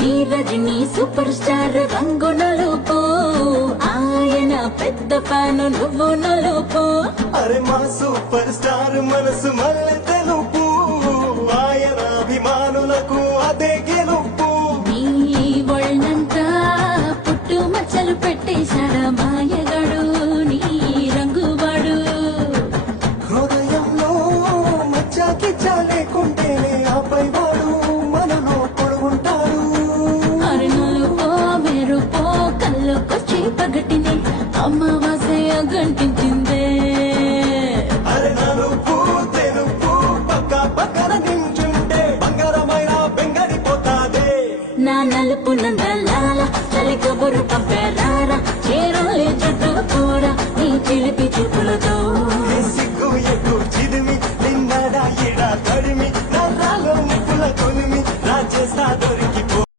నీ Rajani super star రంగు నలుపు ఆయన పెద్ద ఫ్యాన్ నువ్వు నలుపు అరే మా సూపర్ స్టార్ మనసు మల్లె తెలుపు ఆయన అభిమానులకు అదే గెలుపు నీ ఒళ్ళంతా పుట్టు మచ్చలు పెట్టేశాడా మాయగాడు నీ రంగువాడు హృదయంలో మచ్చాకి చాలేకుంటేనే ఆపై వాడు మనలో పొడుగుంటాడు అరుణులుపో మెరుపో కళ్ళకొచ్చి పగటిని అమావాస్య గంటించిందే అరే నలుపు తెలుపు పక్క పక్కన నించుంటే బంగారమైన బెంగడిపోతాదే నా నలుపు నందలాల చలి కబురు పంపారా చేరాలి జట్టు కూడా నీ చిలిపి చూపులతో ఏ సిగ్గు ఎగ్గు చిదిమి నిన్నడా ఎడా తడిమి నరాలో నిప్పుల కొలిమి నా చేస్తా దొరికి